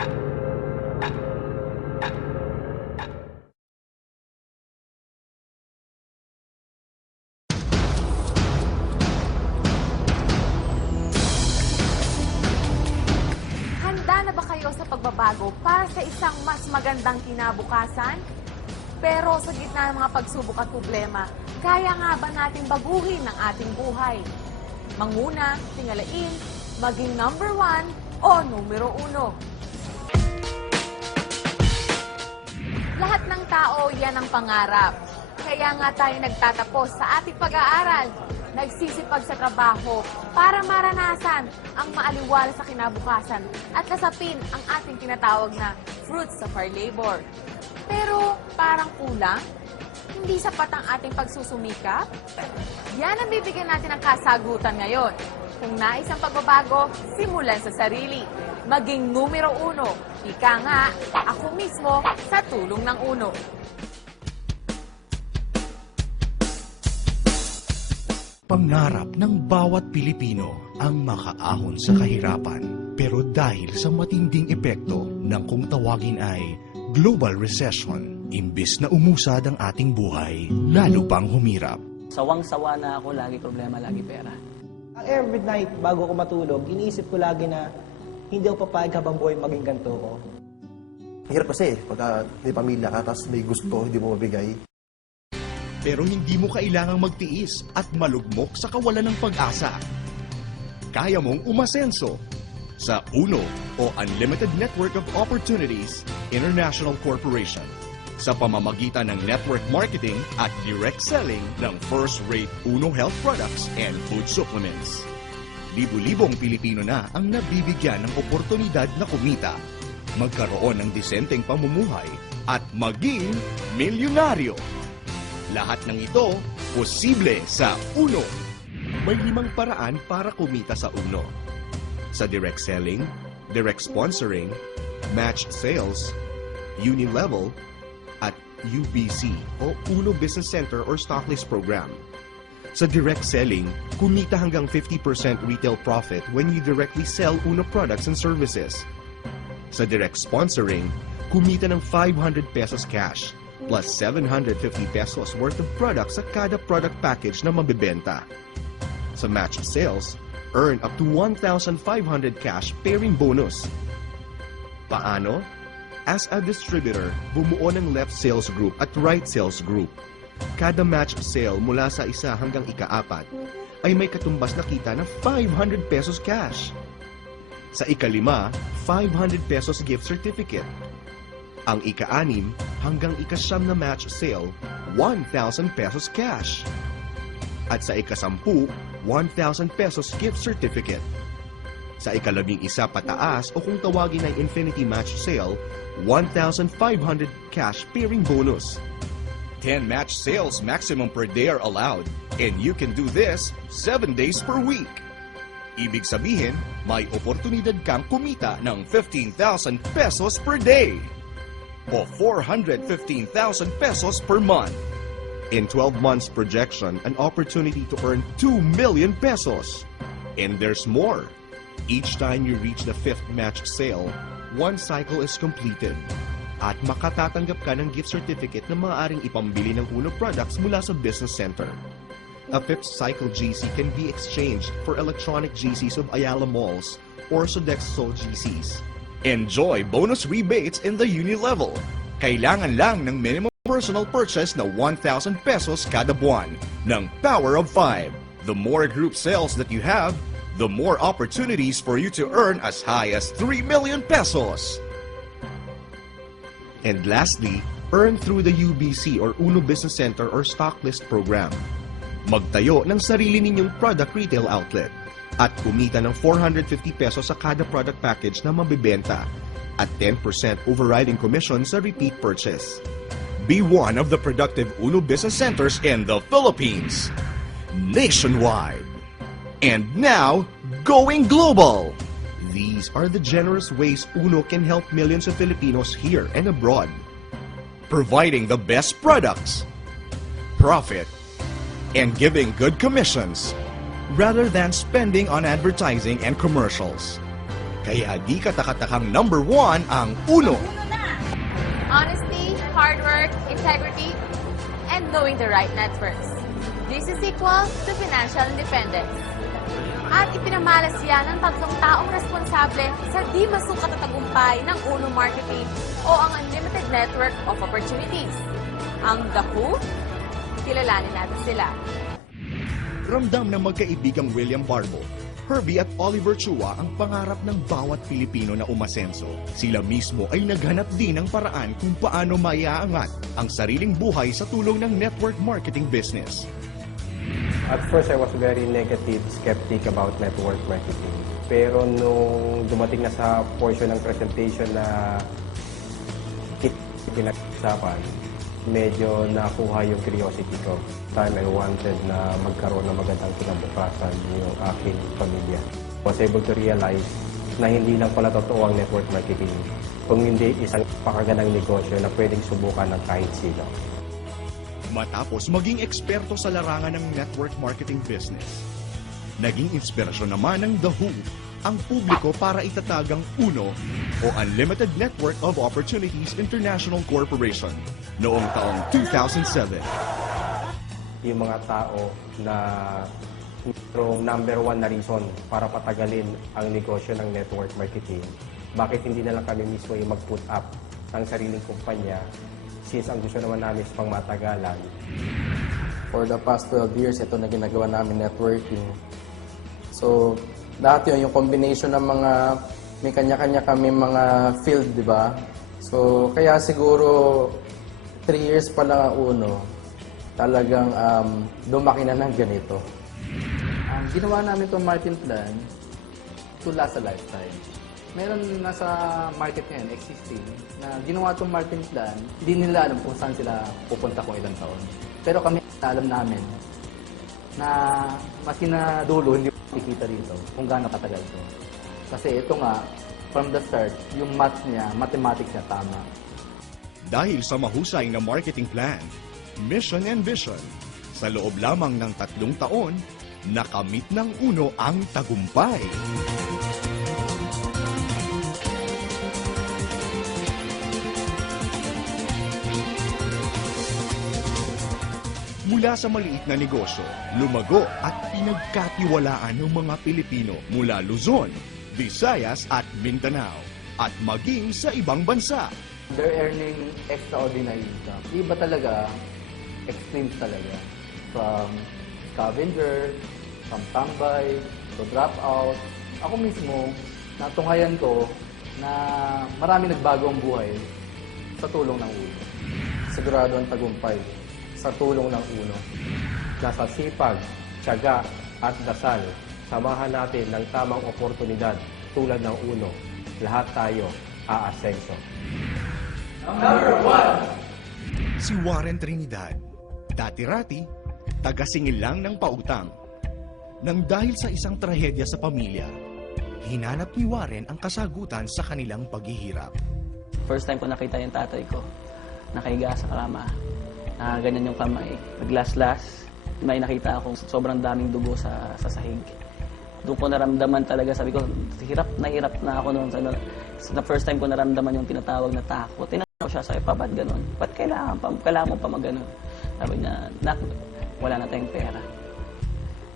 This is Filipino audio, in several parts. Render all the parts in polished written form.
Handa na ba kayo sa pagbabago para sa isang mas magandang kinabukasan? Pero sa gitna ng mga pagsubok at problema, kaya nga ba nating baguhin ang ating buhay? Manguna, tingalain, maging number 1 o numero 1. Lahat ng tao, yan ang pangarap. Kaya nga tayo nagtatapos sa ating pag-aaral. Nagsisipag sa trabaho para maranasan ang maaliwala sa kinabukasan at nasapin ang ating tinatawag na fruits of our labor. Pero parang kulang? Hindi sapat ang ating pagsusumikap? Yan ang bibigyan natin ng kasagutan ngayon. Kung nais ang pagbabago, simulan sa sarili. Maging numero 1. Ika nga, ako mismo sa tulong ng uno. Pangarap ng bawat Pilipino ang makaahon sa kahirapan. Pero dahil sa matinding epekto ng kung tawagin ay global recession, imbis na umusad ang ating buhay, lalo pang humirap. Sawang-sawa na ako, lagi problema, lagi pera. Every night, bago ako matulog, iniisip ko lagi na hindi ako papayag habang buhay maging ganito ko. Hirap kasi pagka may pamilya ka, tapos may gusto, hindi mo mabigay. Pero hindi mo kailangang magtiis at malugmok sa kawalan ng pag-asa. Kaya mong umasenso sa UNO o Unlimited Network of Opportunities International Corporation sa pamamagitan ng network marketing at direct selling ng first-rate UNO health products and food supplements. Libu-libong Pilipino na ang nabibigyan ng oportunidad na kumita, magkaroon ng disenteng pamumuhay at maging milyonaryo. Lahat ng ito, posible sa UNO. May 5 paraan para kumita sa UNO. Sa direct selling, direct sponsoring, matched sales, uni-level, at UBC o UNO Business Center or Stocklist Program. Sa direct selling, kumita hanggang 50% retail profit when you directly sell UNO products and services. Sa direct sponsoring, kumita ng 500 pesos cash plus 750 pesos worth of products sa kada product package na mabibenta. Sa matched sales, earn up to 1,500 cash pairing bonus. Paano? As a distributor, bumuo ng left sales group at right sales group. Kada matched sale mula sa 1 hanggang ika-4 ay may katumbas na kita na 500 pesos cash. Sa ika-5, 500 pesos gift certificate. Ang ika-6 hanggang ika-9 na match sale, 1,000 pesos cash. At sa ika-10, 1,000 pesos gift certificate. Sa ika-11 pataas o kung tawagin ay Infinity Match Sale, 1,500 cash pairing bonus. 10 match sales maximum per day are allowed, and you can do this 7 days per week. Ibig sabihin, may oportunidad kang kumita ng 15,000 pesos per day o 415,000 pesos per month. In 12 months projection, an opportunity to earn 2 million pesos. And there's more. Each time you reach the 5th match sale, 1 cycle is completed. At makatatanggap ka ng gift certificate na maaaring ipambili ng UNO products mula sa business center. A 5th cycle GC can be exchanged for electronic GCs of Ayala Malls or Sodexo GCs. Enjoy bonus rebates in the uni level. Kailangan lang ng minimum personal purchase na 1,000 pesos kada buwan ng Power of 5. The more group sales that you have, the more opportunities for you to earn as high as 3 million pesos. And lastly, earn through the UBC or UNO Business Center or Stocklist Program. Magtayo ng sarili ninyong product retail outlet at kumita ng 450 pesos sa kada product package na mabibenta at 10% overriding commission sa repeat purchase. Be one of the productive UNO Business Centers in the Philippines, nationwide. And now, going global! These are the generous ways UNO can help millions of Filipinos here and abroad. Providing the best products, profit, and giving good commissions rather than spending on advertising and commercials. Kaya di katakatakang number 1 ang Uno. Honesty, hard work, integrity, and knowing the right networks. This is equal to financial independence. At ipinamalas yan ng tatlong taong responsable sa di masukat na tagumpay ng Uno Marketing o ang Unlimited Network of Opportunities. Ang The Who, kilalanin natin sila. Ramdam ng magkaibigang William Barbo, Herbie at Oliver Chua ang pangarap ng bawat Pilipino na umasenso. Sila mismo ay naghanap din ng paraan kung paano maiaangat ang sariling buhay sa tulong ng network marketing business. At first, I was very negative, skeptic about network marketing. Pero nung dumating na sa portion ng presentation na pinag-usapan, medyo nakuha yung curiosity ko. Time I wanted na magkaroon ng magandang kinabukasan yung aking pamilya. I was able to realize na hindi lang pala totoo ang network marketing, kung hindi isang pakagandang negosyo na pwedeng subukan ng kahit sino. Matapos maging eksperto sa larangan ng network marketing business, naging inspirasyon naman ng The Who ang publiko para itatag ang Uno o Unlimited Network of Opportunities International Corporation noong taong 2007. Yung mga tao na mayroong number 1 na reason para patagalin ang negosyo ng network marketing, bakit hindi na lang kami mismo yung mag-put up ng sariling kumpanya, since ang gusto naman namin is pang matagalan. For the past 12 years, ito na ginagawa namin networking. So, dati yung combination ng mga, may kanya-kanya kami mga field, di ba? So, kaya siguro 3 years pa lang ang Uno, talagang lumaki na ng ganito. Ang ginawa namin itong marketing plan to last a lifetime. Meron nasa market ngayon, existing, na ginawa itong marketing plan, hindi nila alam kung saan sila pupunta kung ilang taon. Pero kami, alam namin na maski na dulo, hindi makikita dito kung gaano katagal ito. Kasi ito nga, from the start, yung math niya, mathematics niya tama. Dahil sa mahusay na marketing plan, mission and vision, sa loob lamang ng 3 taon, nakamit ng Uno ang tagumpay. Mula sa maliit na negosyo, lumago at pinagkatiwalaan ng mga Pilipino mula Luzon, Visayas at Mindanao at maging sa ibang bansa. They're earning extraordinary income. Iba talaga, extreme talaga. From scavenger, from tambay, to drop out. Ako mismo, natunghayan ko na marami nagbago ang buhay sa tulong ng Uno. Sigurado ang tagumpay sa tulong ng Uno. Nasa sipag, tiyaga at dasal, samahan natin ng tamang oportunidad tulad ng Uno. Lahat tayo aasenso. Si Warren Trinidad, dati-rati, taga-singil lang ng pautang. Nang dahil sa isang trahedya sa pamilya, hinanap ni Warren ang kasagutan sa kanilang paghihirap. First time ko nakita yung tatay ko, nakahiga sa kama. Ganyan yung kamay, naglaslas. May nakita akong sobrang daming dugo sa sahig. Doon ko naramdaman talaga, sabi ko, hirap na ako noon. Sa first time ko naramdaman yung tinatawag na takot. Tinanong ko siya, sabi pa, ba't ganun? Ba't kailangan mo pa mag-ganun? Sabi niya, nak, wala na tayong pera.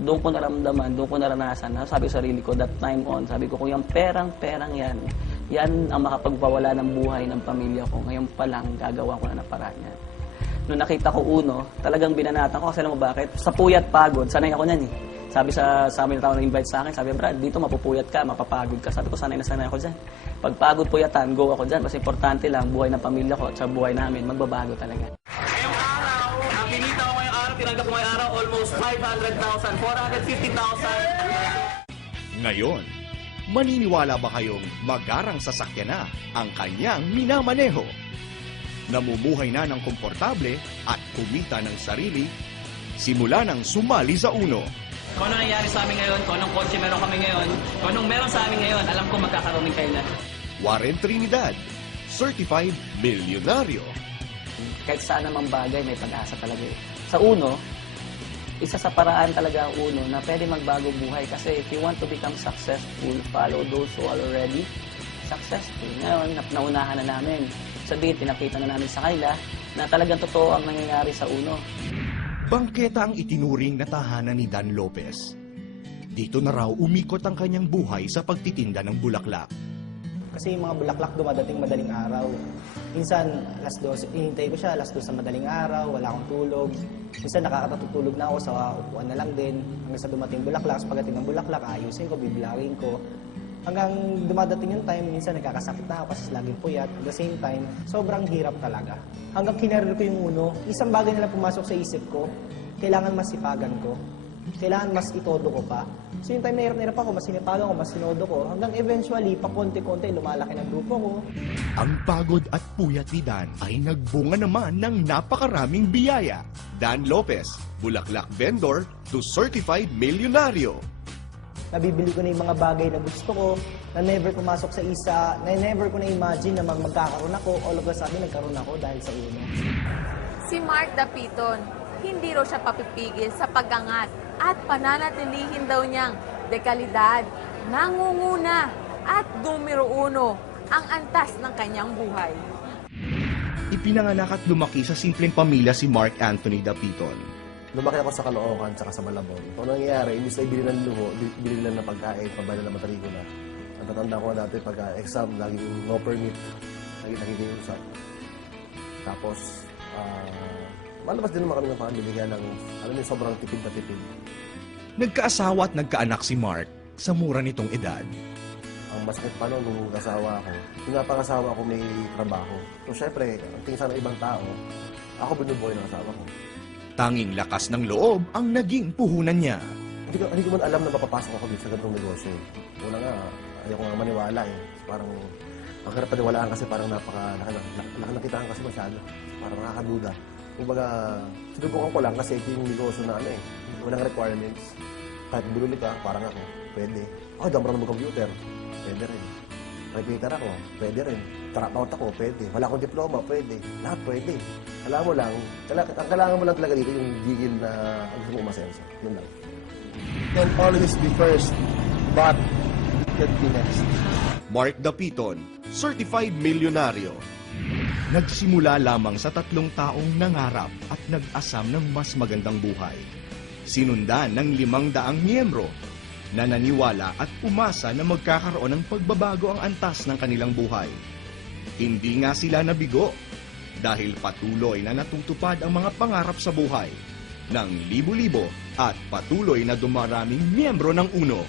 Doon ko naramdaman, doon ko naranasan. Sabi ko sa sarili ko, that time on, sabi ko, kung yung perang yan, yan ang makapagpawala ng buhay ng pamilya ko. Ngayon pa lang, gagawa ko na ng paraan yan. Nung nakita ko Uno, talagang binanatan ko kasi alam mo bakit? Sa puyat pagod, sanay ako niyan eh. Sabi sa amin na tao na-invite sa akin, sabi, Brad, dito mapupuyat ka, mapapagod ka. Sabi ko, sanay ako dyan. Pag pagod puyatan, go ako dyan. Kasi importante lang, buhay ng pamilya ko at sa buhay namin, magbabago talaga. Ngayong araw, ang kinita ko ngayong araw, tinanggap ko ngayong araw, almost 500,000, 450,000. Ngayon, maniniwala ba kayong magarang sasakyan na ang kanyang minamaneho? Namumuhay na ng komportable at kumita ng sarili, simula nang sumali sa Uno. Kung ano nangyari sa amin ngayon, kung anong kotse meron kami ngayon, kung anong meron sa amin ngayon, alam ko magkakaroon din kailan. Warren Trinidad, Certified Milyonaryo. Kahit saan namang bagay, may pag-asa talaga eh. Sa Uno, isa sa paraan talaga uno na pwede magbago buhay. Kasi if you want to become successful, follow those who are already successful. Ngayon, naunahan na namin. Sabihin, pinakita na namin sa kanila na talagang totoo ang nangyayari sa uno. Bangketa ang itinuring na tahanan ni Dan Lopez. Dito na raw umikot ang kanyang buhay sa pagtitinda ng bulaklak. Kasi yung mga bulaklak dumadating madaling araw. Minsan, alas 12, hinintay ko siya, alas 2 sa madaling araw, wala akong tulog. Minsan nakakatutulog na ako sa upuan na lang din. Hanggang sa dumating bulaklak, pagdating ng bulaklak, ayusin ko, bibilawin ko. Hanggang dumadating yung time, minsan nagkakasakit na ako kasi laging puyat. At the same time, sobrang hirap talaga. Hanggang kinarir ko yung uno, isang bagay na lang pumasok sa isip ko, kailangan masipagan ko. Kailangan mas itodo ko pa. So yung time na hirap ako, mas sinipagan ko, mas sinodo ko. Hanggang eventually, pa konti-konti, lumalaki ng grupo ko. Ang pagod at puyat ni Dan ay nagbunga naman ng napakaraming biyaya. Dan Lopez, bulaklak vendor to certified milyonaryo. Nabibili ko na yung mga bagay na gusto ko, na never pumasok sa isa, na never ko na-imagine na magkakaroon ako. All of a sudden, nagkaroon ako dahil sa uno. Si Mark Dapiton, hindi raw siya papipigil sa pag-angat at pananatilihin daw niyang dekalidad, nangunguna at numero uno ang antas ng kanyang buhay. Ipinanganak at lumaki sa simpleng pamilya si Mark Anthony Dapiton. Lumaki ako sa Caloocan tsaka sa Malabon. Kung nangyayari, imbis na ibili ng luho, bili lang ng pagkain, pabala ng matrikula. Ang tatanda ko dati pagka-exam, laging no permit, laging nakikiusap. Tapos, malabas din naman kami ng pamilya kaya lang, alam niyo, sobrang tipid na tipid. Nagkaasawa at nagkaanak si Mark sa mura nitong edad. Ang masakit pa noon nung kasawa ko, yung napangasawa ko may trabaho. So, syempre, ang tingin sa ibang tao, ako binubuhay ng asawa ko. Tanging lakas ng loob ang naging puhunan niya. Hindi ko man alam na mapapasok ako dito sa ganitong negosyo. Una nga, ayoko nga maniwala eh. Parang, ang hirap paniwalaan kasi parang napakalaki nakitaan kasi masyado. Parang nakakaduda. Kumbaga, sinubukan ko lang kasi ito yung negosyo na ano eh. Walang requirements. Kahit bululi ka, parang ako, pwede. Ako, daw marunong mag-computer. Pwede rin. Repeater ako, pwede rin. Dropout ako, pwede. Wala akong diploma, pwede. Lahat pwede. Alam mo lang, ang kailangan mo lang talaga dito yung gigil na gusto mo umasenso. Yun lang. Don't always be first, but can be next. Mark Dapiton, certified milyonaryo. Nagsimula lamang sa 3 taong nangarap at nag-asam ng mas magandang buhay. Sinundan ng 500 miyembro na naniwala at umasa na magkakaroon ng pagbabago ang antas ng kanilang buhay. Hindi nga sila nabigo dahil patuloy na natutupad ang mga pangarap sa buhay ng libo-libo at patuloy na dumaraming miyembro ng UNO.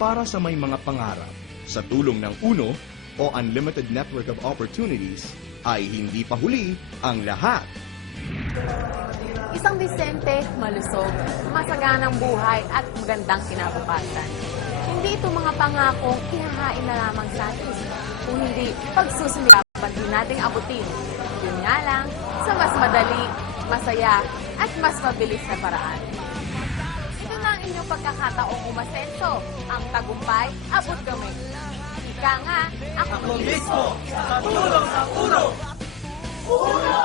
Para sa may mga pangarap, sa tulong ng UNO o Unlimited Network of Opportunities, ay hindi pa huli ang lahat. Isang disente, malusog, masaganang buhay at magandang kinabukasan. Hindi ito mga pangakong ihahain na lamang sa atin, kung hindi pagsusumikapan din nating abutin. Yun nga lang, sa mas madali, masaya, at mas mabilis na paraan. Ito na ang inyong pagkakataong umasenso. Ang tagumpay, abot kami. Ika nga, ako mismo, sa tulong ng uno! Uno!